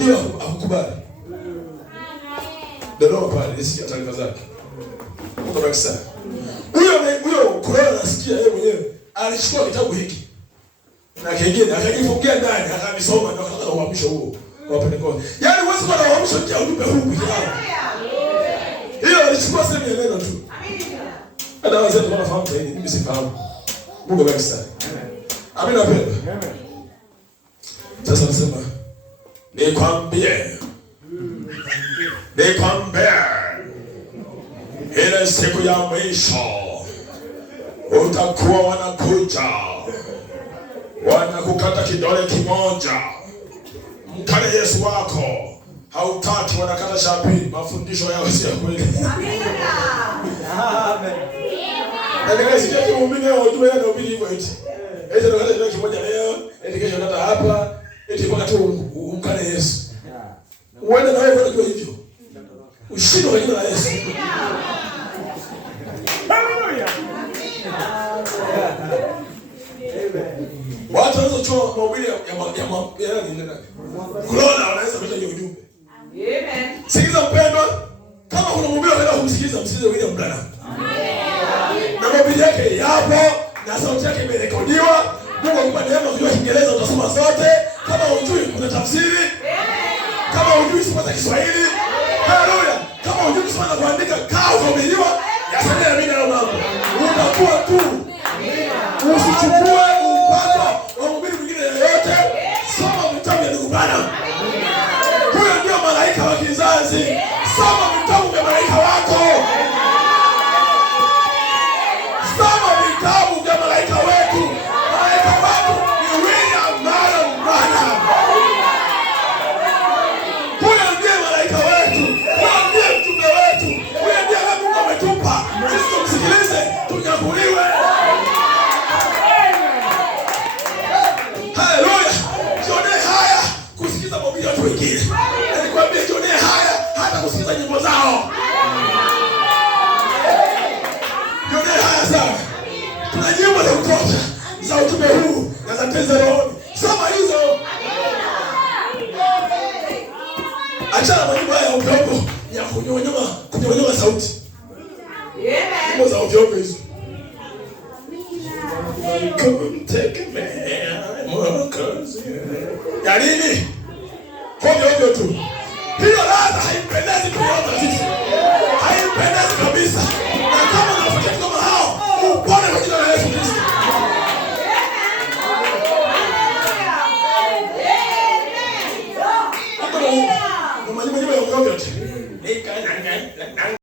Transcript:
ndio akukubali. Ndio pale nisikia taarifa zake. Mungu akasa. Huyo Korona anasikia yeye mwenyewe. Alichukua kitabu hiki. Na kingine akajifungia ndani, akamisoma na akataka uhamisho huo. Wa Pentecost. Yaani wewe sio na uhamisho nje ujumbe huu pekee. Hiyo alichukua sehemu ya neno tu. Amina. Hata wazee wanafahamu zaidi, mimi sifahamu. Mungu akasa. Amina pendo. Amen. Sasa nasema nikwambie ile siku ya mwisho utakuwa wanakuja wanakukata kidole kimoja, mkane Yesu wako, hautaki wanakata cha pili. Mafundisho yao si ya kweli. Amina. Amen. Na nisikia tu muumini wao ujue na ubiri hivyo eti. Eti ndio kata kidole kimoja leo, eti kesho nata hapa, eti mpaka tu umkane Yesu. Uende na wewe unajua hivyo. Ushinde kwa jina la Yesu. Haleluya. Watu wanaotoa mahubiri ya nini? Korona wanaweza kuleta hiyo ujumbe. Amen. Sikiza mpendwa, kama kuna mhubiri anataka kumsikiliza, msikilize William Branham. Amen. Na mahubiri yake yapo na sauti yake imerekodiwa. Mungu akupe neema kujua Kiingereza, utasoma zote. Kama hujui kuna tafsiri. Kama hujui soma za Kiswahili. Haleluya. Kama hujui kusoma na kuandika, kaa uvumiliwa. Yasemea mimi na mambo. Utakuwa tu. Amina. Usichukue upako wa mhubiri mwingine yoyote. Soma vitabu vya ndugu Branham. Amina. Huyo ndio malaika wa kizazi. Soma vitabu vya malaika wako. Soma vitabu vya malaika wetu. Malaika wako ni William Marion Branham. Huyo ndiye malaika wetu. Huyo ndiye mtume wetu. Huyo ndiye Mungu ametupa. Sisi tumsikilize, tunyakuliwe. Haleluya. Jionee haya kusikiza mahubiri ya watu wengine. Nilikwambia jionee haya hata kusikiza nyimbo zao. Jionee haya sana. Tuna nyimbo za kutosha za utume huu na za tenzi rohoni. Soma hizo. Achana na nyimbo ya ovyo ya kunyonyoa sauti. Nyimbo za ovyo hizo. Come take me, ya nini? Ovyo tu. Hiyo ladha haipendezi kwa sisi. Haipendezi kabisa. Na kama unafuata kama hao, upone kwa jina la Yesu Kristo. Amen. Amen. Mama, nyimbo ya ovyo tu.